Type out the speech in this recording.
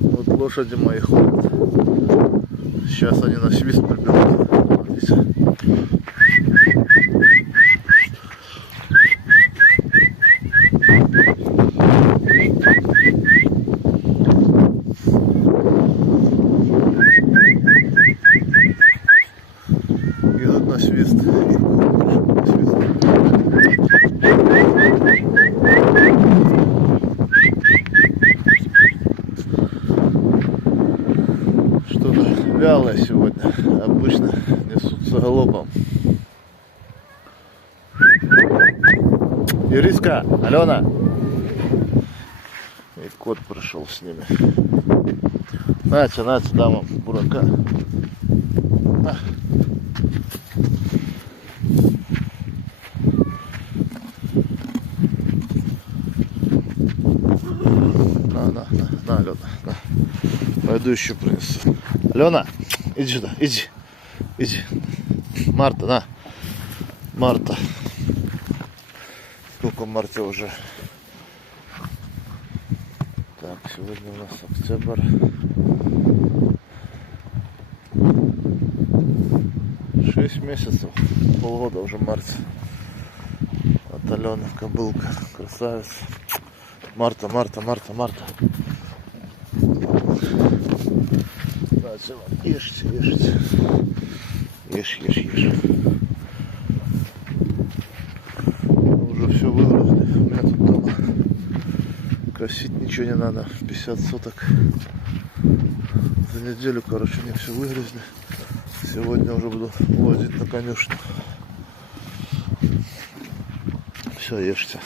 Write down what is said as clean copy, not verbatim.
Вот лошади мои ходят. Сейчас они на свист приберут. Смотрите. Идут на свист. Что-то вялое сегодня. Обычно несутся галопом. Ириска, Алена. И кот пришел с ними. Нате, дам вам бурака. На. На, Алена, на. Пойду еще принесу. Алена, иди сюда, иди. Марта, на. Марта. Сколько Марте уже? Так, сегодня у нас октябрь. 6 месяцев, полгода уже Марте. От Алены кобылка, красавица. Марта. Ешьте. Ешь. Уже все выгрузили. У меня тут дома косить ничего не надо. 50 соток. За неделю, короче, они все выгрузили. Сегодня уже буду возить на конюшню. Все, ешьте.